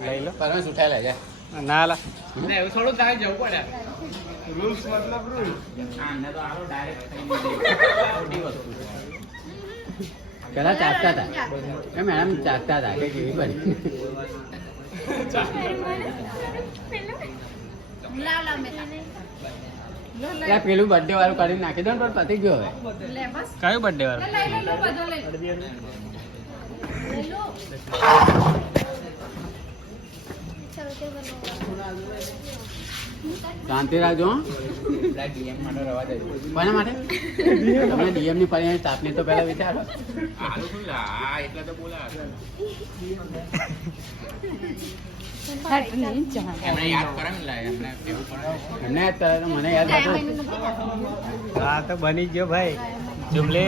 લઈ લો પરમેશ ઉઠાઈ લાગે ના લા એવું થોડું તારે જવું પડે રૂલ્સ મતલબ રૂલ આને તો આરો ડાયરેક્ટ ખોટી વસ્તુ પેલા ચાટતા હતા એ મેડમ ચાટતા હતા કે કેવી બની પેલું બર્થડે વાળું કરીને નાખી દો ને પણ પતી ગયો હવે કયું બર્થડે વાળું શાંતિ રાખજો ડીએમ માટે રવા દે કોના માટે તમે ડીએમ ની પરિણામ તાપની તો પહેલા વિચારો આલું શું લા એટલે તો બોલા એમને યાદ કરે ને લા એમને કેવું પડે એમને યાદ કરે તો મને યાદ રાખો હા તો બની ગયો ભાઈ જુમલે